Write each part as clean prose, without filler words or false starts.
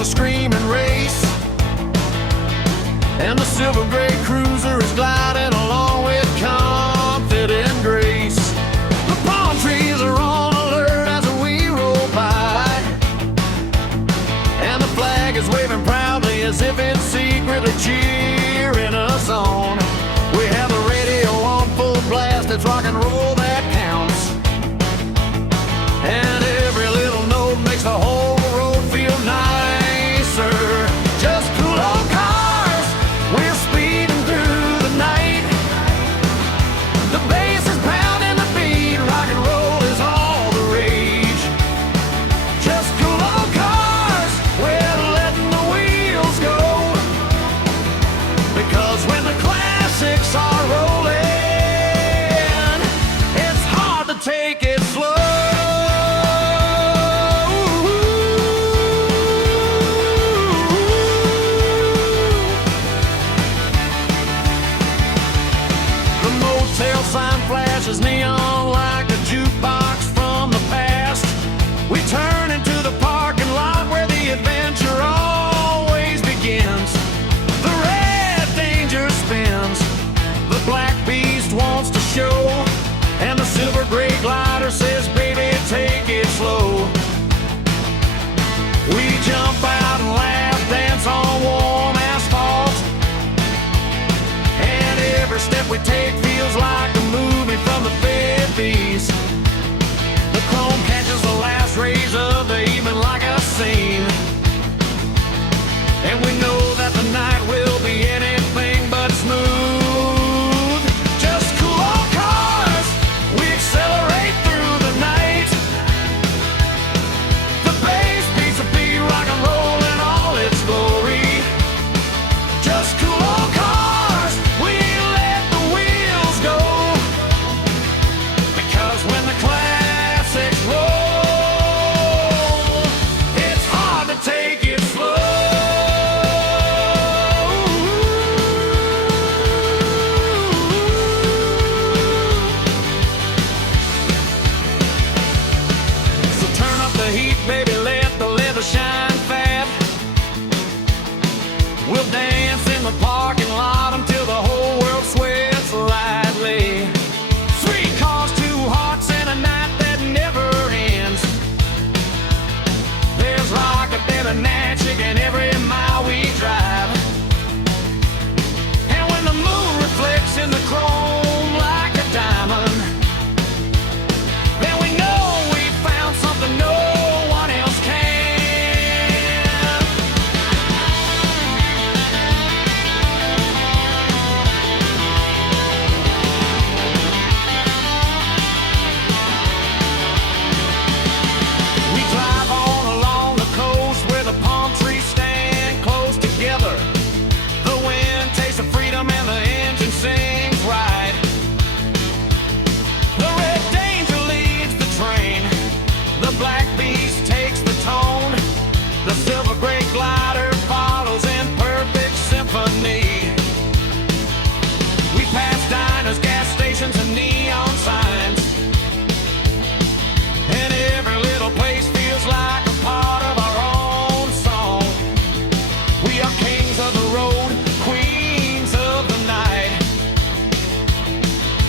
a screaming race, and the silver gray cruiser is gliding along with confident grace. The palm trees are on alert as we roll by, and the flag is waving proudly as if it's secretly cheering us on. We have the radio on full blast, it's rock and roll that counts, and every little note makes the whole road feel nicer. Just cool old cars, we're speeding through the night. The bass is pounding the beat, rock and roll is all the rage. Just cool old cars, we're letting the wheels go, because when the classics are rolling, it's hard to take it slow. The motel sign flashes neon like a jukebox from the past. We turn into the parking lot where the adventure always begins. The red danger spins, the black beast wants to show, and the silver gray glider says, baby, take it slow. We jump out and laugh, dance on warm asphalt, and every step we take feels like a movie from the 50s. The chrome catches the last rays of the evening like a scene, and we know that the night will be anything but smooth. Just cool old cars, we accelerate through the night. The bass beats a beat, rock and roll in all its glory. Just cool old cars, we let the wheels go, because when the classics roll, it's hard to take it slow. So turn up the heat, baby, let the leather shine fat. We'll dance in the parking lot until the whole world sweats lightly. Three cars, two hearts, and a night that never ends. There's rock up in a Natchik in every mile we drive, and when the moon reflects in the chrome like a diamond, then we know we found something no one else can. We drive on along the coast where the palm trees stand close together. The wind tastes of freedom and the engine sings right. The red danger leads the train, the black beast takes the tone, the silver gray glider follows in perfect symphony. We pass diners, gas stations, and neon signs, and every little place feels like a part of our own song. We are kings of the road, queens of the night.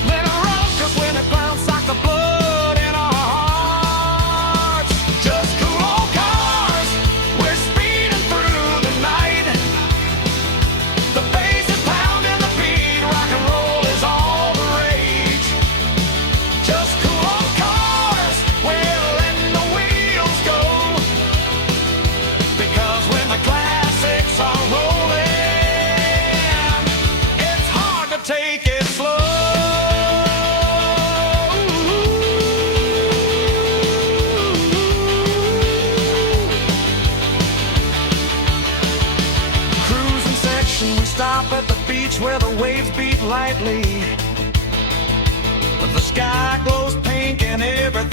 Let it roll, 'cause when it bounces like the blood in our hearts. Just cool old cars, we're speeding through the night. The bass is pounding the beat, rock and roll is all the rage. Just cool old cars, we're letting the wheels go, because when the classics are rolling, it's hard to take it slow. Cruising section, we stop at the beach where the waves beat lightly. The sky glows pink and everything